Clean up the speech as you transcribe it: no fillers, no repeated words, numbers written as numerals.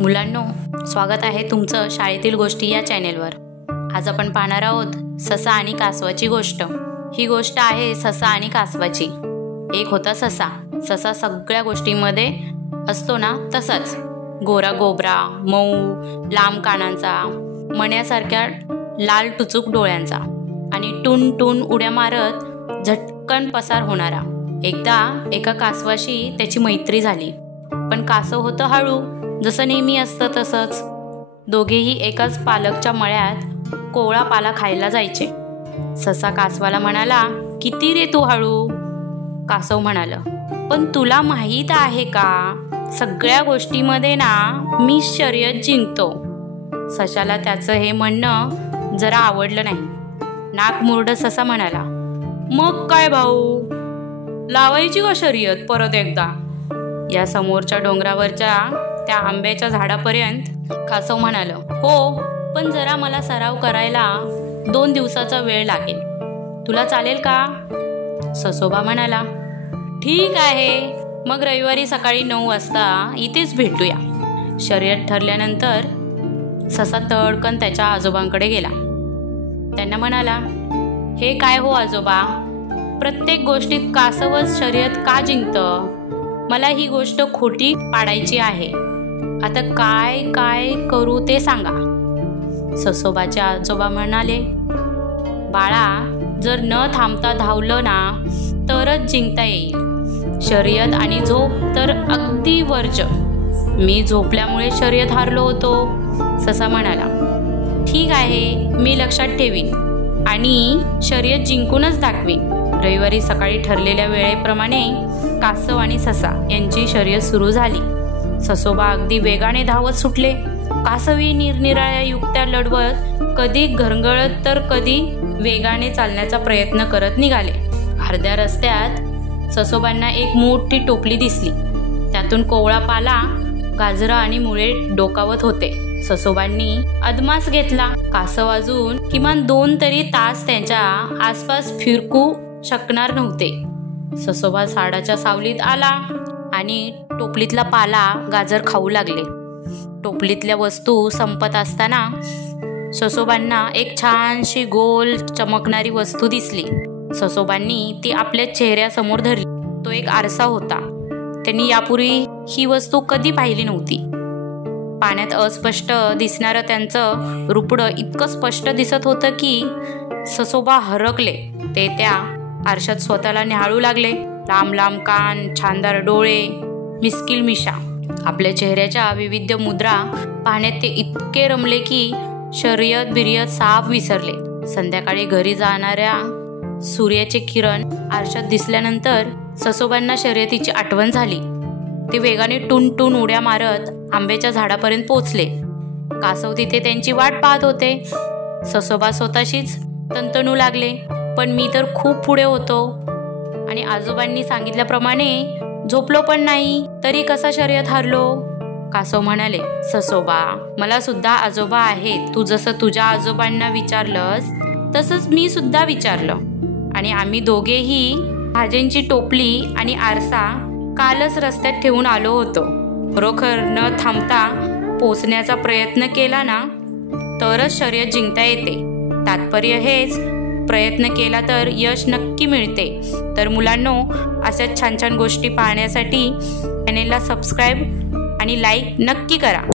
मुलांनो, स्वागत आहे तुमचं शाळेतील गोष्टी या चॅनेलवर। आज आपण पाहणार आहोत ससा आणि कासवाची गोष्ट। ही गोष्ट आहे ससा आणि कासवाची। एक होता ससा। ससा सगळ्या गोष्टींमध्ये असतो ना तसाच, गोरा गोबरा, मऊ, लांब कानांचा, मण्यासारख्या लाल टुचूक डोळ्यांचा आणि टून टून उड्या मारत झटकन पसार होणारा। एकदा एका कासवाशी त्याची मैत्री झाली, पण कासव होतं हळू, जसं नेहमी असतं तसंच। दोघेही एकाच पालकच्या मळ्यात कोवळा पाला खायला जायचे। ससा कासवाला म्हणाला, किती रे तू हळू? कासव म्हणाला, पण तुला माहीत आहे का, सगळ्या गोष्टीमध्ये ना मी शर्यत जिंकतो। सशाला त्याचं हे म्हणणं जरा आवडलं नाही। नाक मुरड ससा म्हणाला, मग काय भाऊ, लावायची का शर्यत परत एकदा? या समोरच्या डोंगरावरच्या त्या आंब्याच्या झाडापर्यंत कासव म्हणाला, हो, पण जरा मला सराव करायला 2 दिवसाचा वेळ लागेल, तुला चालेल का? ससोबा म्हणाला, ठीक आहे, मग रविवारी सकाळी 9 वाजता इथेच भेटूया। शर्यत ठरल्यानंतर ससा तडकन त्याच्या आजोबांकडे गेला। त्यांना म्हणाला, हे काय हो आजोबा, प्रत्येक गोष्टीत कासवच शर्यत का जिंकतं? मला ही गोष्ट खोटी पाडायची आहे, आता काय काय करू ते सांगा। ससोबाचे आजोबा म्हणाले, बाळा, जर न थांबता धावलं ना तरच जिंकता येईल। शर्यत आणि झोप तर अगदी वर्ज्य। मी झोपल्यामुळे शर्यत हारलो होतो। ससा म्हणाला, ठीक आहे, मी लक्षात ठेवीन आणि शर्यत जिंकूनच दाखवीन। रविवारी सकाळी ठरलेल्या वेळेप्रमाणे कासव आणि ससा यांची शर्यत सुरू झाली। ससोबा अगदी वेगाने धावत सुटले। कासवी निरनिराळ्या युक्त्या लढवत, कधी घरंगळत तर कधी वेगाने चालण्याचा प्रयत्न करत निघाले। अर्ध्या रस्त्यात ससोबांना एक मोठी टोपली दिसली, त्यातून कोवळा पाला, गाजरं आणि मुळे डोकावत होते। ससोबांनी अदमास घेतला, कासव अजून किमान 2 तरी तास त्यांच्या आसपास फिरकू शकणार नव्हते। ससोबा झाडाच्या सावलीत आला आणि टोपलीतला पाला, गाजर खाऊ लागले। टोपलीतल्या वस्तू संपत असताना ससोबांना एक छानशी गोल चमकणारी वस्तू दिसली। ससोबांनी ती आपल्या चेहऱ्यासमोर धरली। तो एक आरसा होता। त्यांनी यापूर्वी ही वस्तू कधी पाहिली नव्हती। पाण्यात अस्पष्ट दिसणारं त्यांचं रुपडं इतकं स्पष्ट दिसत होतं की ससोबा हरकले। ते त्या आरशात स्वतःला निहाळू लागले। लांब लांब कान, छानदार डोळे, मिस्किल मिशा, आपल्या चेहऱ्याच्या विविध मुद्रा पाहण्यात ते इतके रमले की शर्यत बिर्यत साफ विसरले। संध्याकाळी घरी जाणाऱ्या सूर्याचे किरण आरशात दिसल्यानंतर ससोबांना शर्यतीची आठवण झाली। ते वेगाने टून टून उड्या मारत आंब्याच्या झाडापर्यंत पोहोचले। कासव तिथे त्यांची वाट पाहत होते। ससोबा स्वतःशीच तंतणू लागले, पण मी तर खूप पुढे होतो आणि आजोबांनी सांगितल्याप्रमाणे झोपलो पण नाही, तरी कसा शर्यत हारलो? कासव म्हणाले, ससोबा, मला सुद्धा आजोबा आहेत। तू जसं तुझ्या आजोबांना विचारलंस तसंच मी सुद्धा विचारलं आणि आम्ही दोघेही भाज्यांची टोपली आणि आरसा कालच रस्त्यात ठेवून आलो होतो। खरोखर न थांबता पोचण्याचा प्रयत्न केला ना तरच शर्यत जिंकता येते। तात्पर्य हेच, प्रयत्न केला तर यश नक्की मिळते। तर मुलांनो, अशाच छान छान गोष्टी पाहण्यासाठी चॅनेलला सबस्क्राईब आणि लाईक नक्की करा।